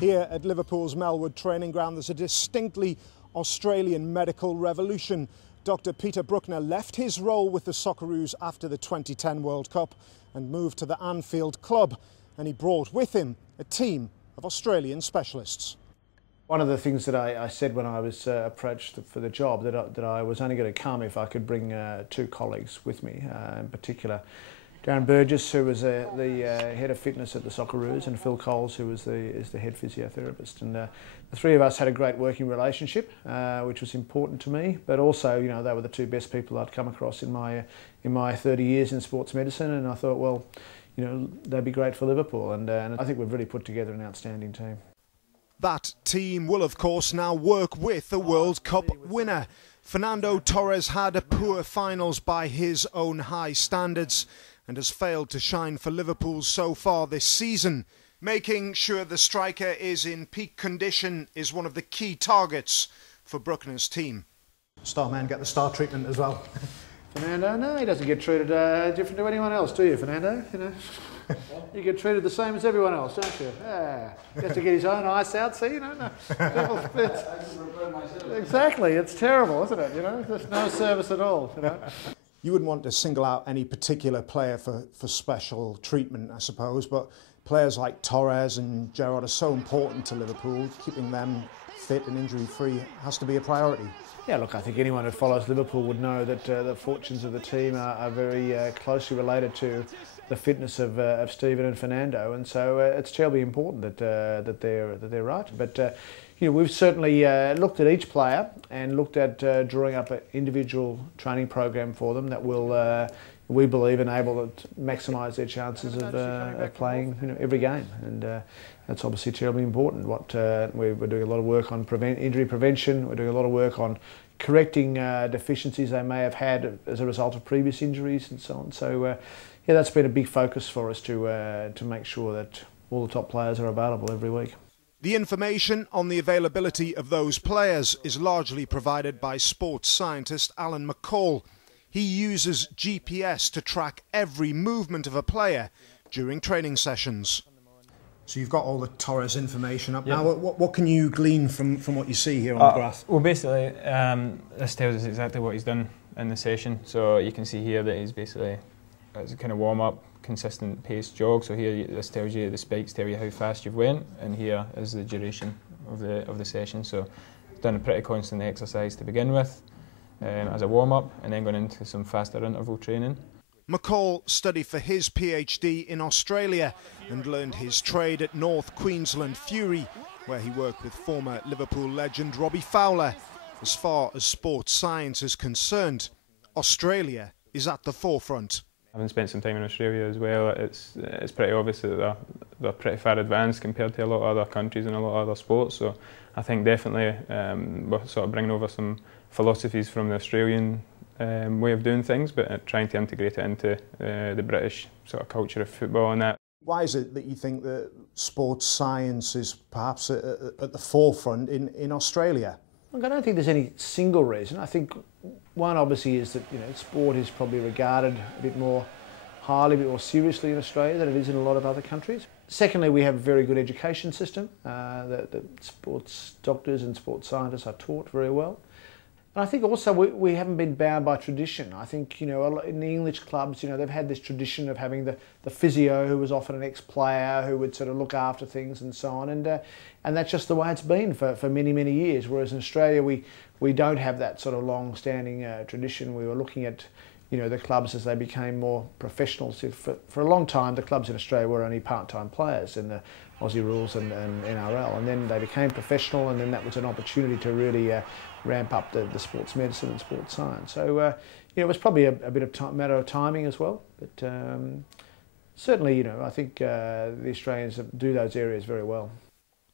Here at Liverpool's Melwood training ground, there's a distinctly Australian medical revolution. Dr. Peter Bruckner left his role with the Socceroos after the 2010 World Cup and moved to the Anfield club, and he brought with him a team of Australian specialists. One of the things that I said when I was approached for the job, that I was only going to come if I could bring two colleagues with me, in particular Darren Burgess, who was the head of fitness at the Socceroos, and Phil Coles, who is the head physiotherapist. And the three of us had a great working relationship, which was important to me. But also, you know, they were the two best people I'd come across in my 30 years in sports medicine. And I thought, well, you know, they'd be great for Liverpool. And I think we've really put together an outstanding team. That team will, of course, now work with the World Cup winner. Fernando Torres had a poor finals by his own high standards and has failed to shine for Liverpool so far this season. Making sure the striker is in peak condition is one of the key targets for Bruckner's team. Star men get the star treatment as well. Fernando, no, he doesn't get treated different to anyone else, do you, Fernando? You know, you get treated the same as everyone else, don't you? Yeah, he has to get his own ice out. See, you know, no. Exactly, it's terrible, isn't it? You know, there's no service at all. You know. You wouldn't want to single out any particular player for special treatment, I suppose, but players like Torres and Gerrard are so important to Liverpool. Keeping them fit and injury-free has to be a priority. Yeah, look, I think anyone who follows Liverpool would know that the fortunes of the team are very closely related to the fitness of Stephen and Fernando, and so it's terribly important that they're right. But you know, we've certainly looked at each player and looked at drawing up an individual training program for them that will, we believe, enable them to maximise their chances of playing, you know, every game. And that's obviously terribly important. We're doing a lot of work on injury prevention. We're doing a lot of work on correcting deficiencies they may have had as a result of previous injuries and so on. So yeah, that's been a big focus for us to make sure that all the top players are available every week. The information on the availability of those players is largely provided by sports scientist Alan McCall. He uses GPS to track every movement of a player during training sessions. So you've got all the Torres information up now. What can you glean from what you see here on the graph? Well, basically, this tells us exactly what he's done in the session. So you can see here that he's basically, it's a kind of warm-up, consistent pace jog. So here, this tells you, the spikes tell you how fast you've went, and here is the duration of the session. So done a pretty constant exercise to begin with as a warm-up, and then going into some faster interval training. McCall studied for his PhD in Australia and learned his trade at North Queensland Fury, where he worked with former Liverpool legend Robbie Fowler. As far as sports science is concerned, Australia is at the forefront. Having spent some time in Australia as well, it's pretty obvious that they're pretty far advanced compared to a lot of other countries and a lot of other sports. So I think definitely we're sort of bringing over some philosophies from the Australian way of doing things, but trying to integrate it into the British sort of culture of football and that. Why is it that you think that sports science is perhaps at the forefront in Australia? Look, I don't think there's any single reason. I think one obviously is that, you know, sport is probably regarded a bit more highly, a bit more seriously in Australia than it is in a lot of other countries. Secondly, we have a very good education system. The sports doctors and sports scientists are taught very well. And I think also we haven't been bound by tradition. I think, you know, in the English clubs, you know, they've had this tradition of having the physio who was often an ex-player who would sort of look after things and so on. And that's just the way it's been for many, many years. Whereas in Australia, we don't have that sort of long-standing tradition. We were looking at, you know, the clubs as they became more professional. So for a long time, the clubs in Australia were only part-time players in the Aussie rules and NRL. And then they became professional, and then that was an opportunity to really ramp up the sports medicine and sports science. So, you know, it was probably a bit of matter of timing as well. But certainly, you know, I think the Australians do those areas very well.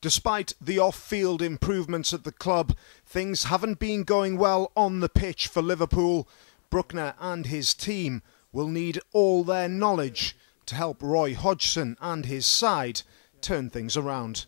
Despite the off-field improvements at the club, things haven't been going well on the pitch for Liverpool. Bruckner and his team will need all their knowledge to help Roy Hodgson and his side turn things around.